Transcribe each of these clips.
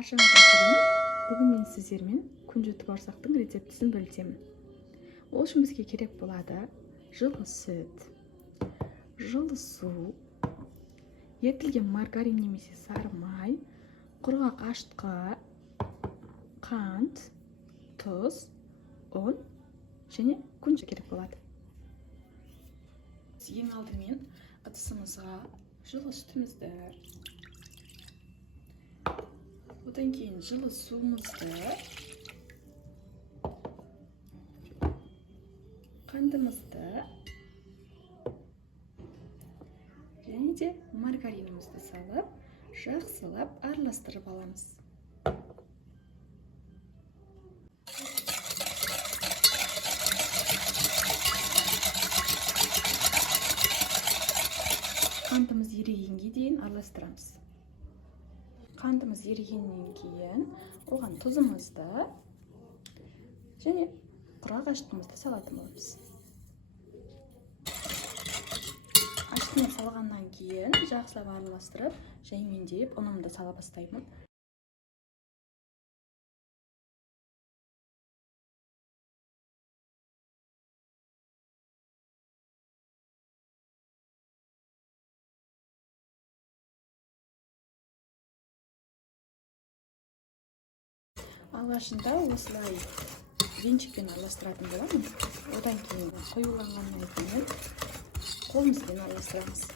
Баршаңызға сәлем. Бүгін мен сіздермен күнжіті бауырсақтың рецептісін бөлісемін. Ол үшін бізге керек болады жылы сүт, жылы су, ерітілген маргарин немесе сары май, құрғақ ашытқы, қант, тұз, ұн және күнжіт керек болады. Ең алдымен ыдысымызға жылы сүтімізді, одан кейін жылы суымызды, қантымызды және де маргаринімізді салып, жақсылап араластырып аламыз. Қантымыз ерігенге дейін араластырамыз. Қантымыз ерігеннен кейін оған тұзымызды және құрғақ ашытқымызды салатын боламыз. Ашытқыны салғаннан кейін жақсылап араластырып, жаймендеп ұнымды сала бастаймын. Алғашында осылай венчикпен араластыратын боламын. Одан кейін қоюланғаннан кейін қолымызбен араластырамыз.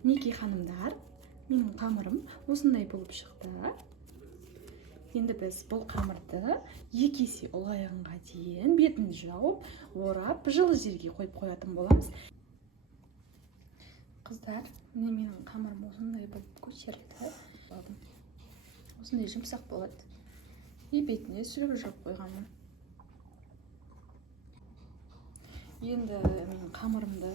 Мінекей ханымдар, менің қамырым осындай болып шықты. Енді біз бұл қамырды 2 есе ұлғайғанға дейін бетін жауып, орап, жылы жерге қойып қоятын боламыз. Қыздар, міне менің қамырым осындай болып көтерілді. Осындай жұмсақ болады. Бетіне сүріп жауып қойғанмын. Енді менің қамырымды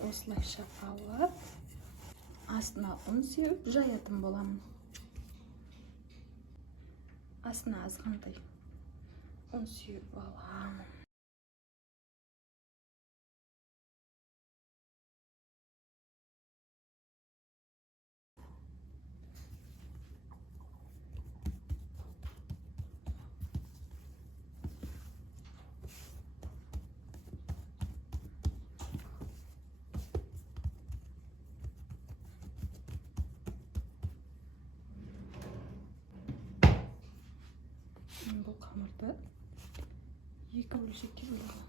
осылайша алып, астына ұн сеуіп жаятын боламын. Астына азғантай ұн сеуіп аламын. Бұл қамырды 2 бөлшекке бөлемін.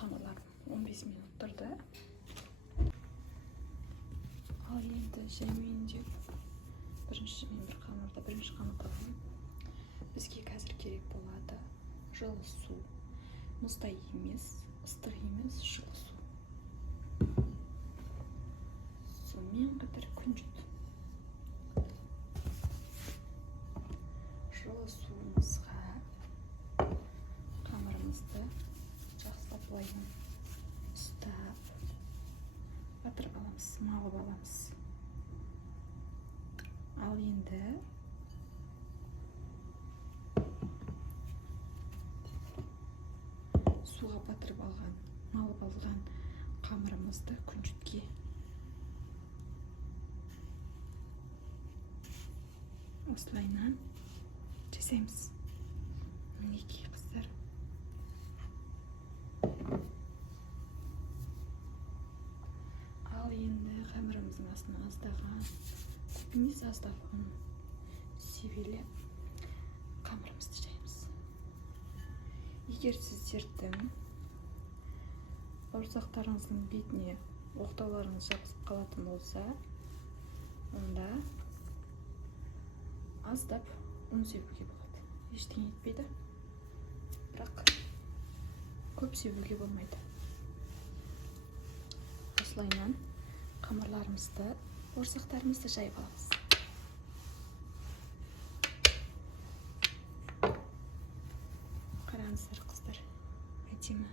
Қамырлар 15 минут тұрды. Ал енді жаймендеп бірінші қамырды аламын. Бізге қазір керек болады жылы су. Мұздай емес, ыстық емес, жылы су. Сонымен қатар күнжіт. Жылы суымызға қамырымызды жақсылап былайын ұстап батырып аламыз, малып аламыз. Ал енді суға батырып алған, малып алған қамырымызды күнжітке осылайынан жасаймыз. Мінекей қыздар. астына аздаған, көп емес аздаған себелі қамырымызды жаймыз. Егер сіздердің бауырсақтарыңыздың бетіне оқтауларыңыз жабысып қалатын болса, онда аздап ұн себуге болады. Ештеңе етпейді, бірақ көп себуге болмайды. Осылайынан қамырларымызды, бауырсақтарымызды жайып аламыз. Қараңыздар қыздар, әдемі.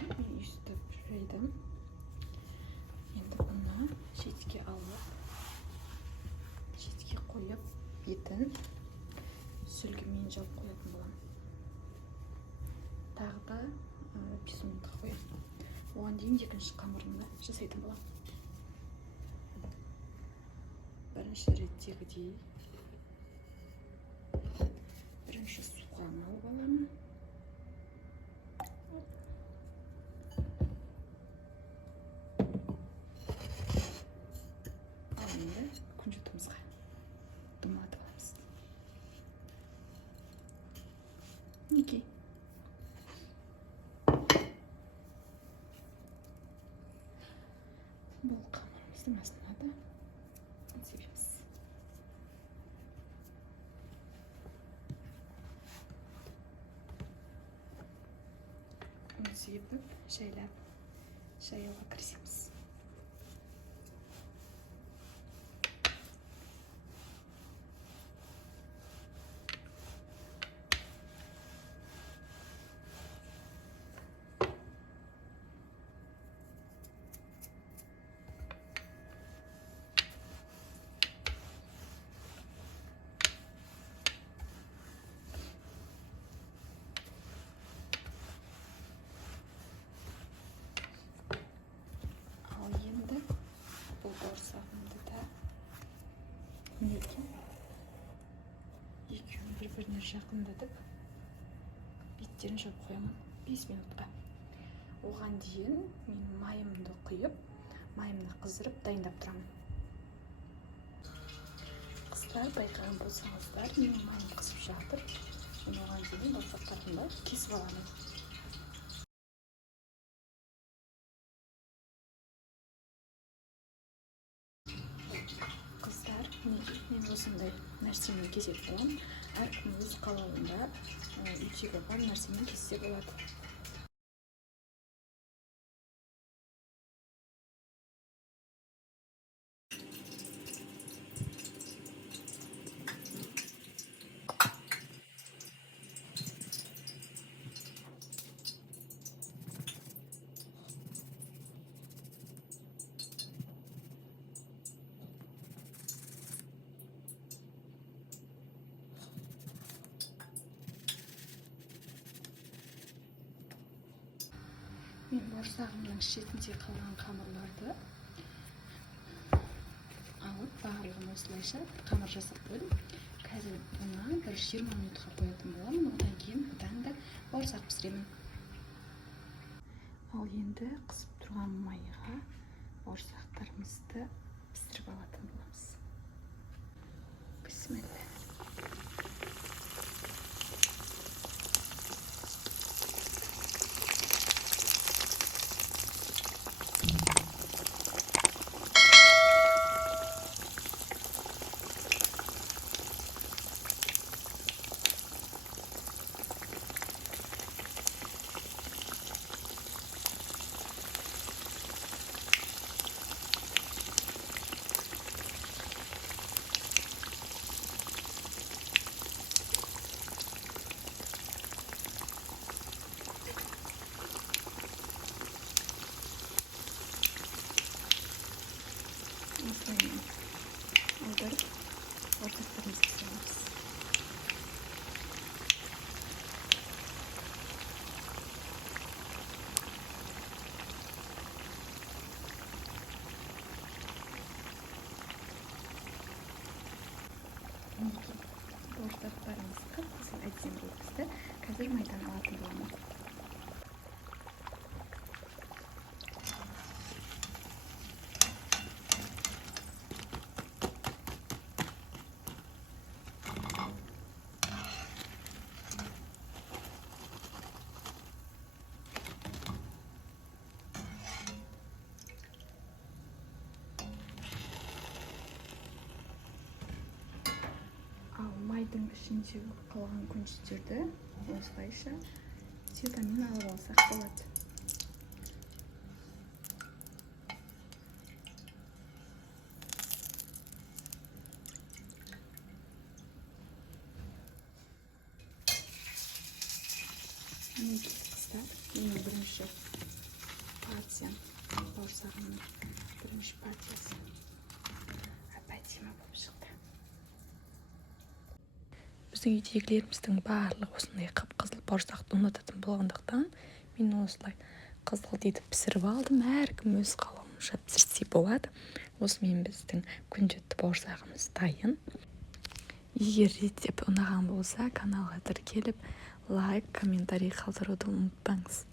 Мен үстіп жайдым. Енді бұны шетке алып, шетке қойып, бетін сүлгімен жауып қоятын боламын. Тағы да 5 минутқа қоямын. Оған дейін екінші қамырымды жасайтын боламын. Бірінші реттегідей бірінші суқаны алып аламын. Ал енді күнжутымызға домалатып аламыз. Неге? Бұл қамырымыздың астына да себеміз. Оны себіп, жайлап, жаюға кірісеміз. Бұл бауырсағымды да екеуін бір-біріне жақындатып беттерін жауып қоямын 5 минутқа. Оған дейін мен майымды құйып, майымды қыздырып дайындап тұрамын. Қыздар, байқаған болсаңыздар, менің майым қызып жатыр. Мен оған дейін бауырсақтарымды кесіп аламын. Қыздар, мен осындай нәрсемен кесетін боламын. Әркім өз қалауында үйдегі бар нәрсемен кессе болады. Мен бауырсағымның шетінде қалған қамырларды алып, барлығын осылайша қамыр жасап қойдым. Қазір бұны бір 20 минутқа қоятын боламын. Одан кейін бұдан да бауырсақ пісіремін. Ал енді қысып тұрған майға бауырсақтарымызды пісіріп алатын боламыз. Бисмилла. Аударып, бауырсақтарымызды пісіреміз. әдемі өткізді. Қазір майдан алатын боламын. Ал майдың ішіндегі қалған күнштерді осылайша цветамен алып алсақ болады. Мінекей қыздар, менің бірінші партиям, бауырсағымның бірінші партиясы. Әп-әдемі болып шықты. Біздің үйдегілеріміздің барлығы осындай қып-қызыл бауырсақты ұнататын болғандықтан мен осылай қызыл етіп пісіріп алдым. Әркім өз қалауынша пісірсе болады. Осымен біздің күнжетті бауырсағымыз дайын. Егер рецепт ұнаған болса, каналға тіркеліп, лайк, комментарий қалдыруды ұмытпаңыз.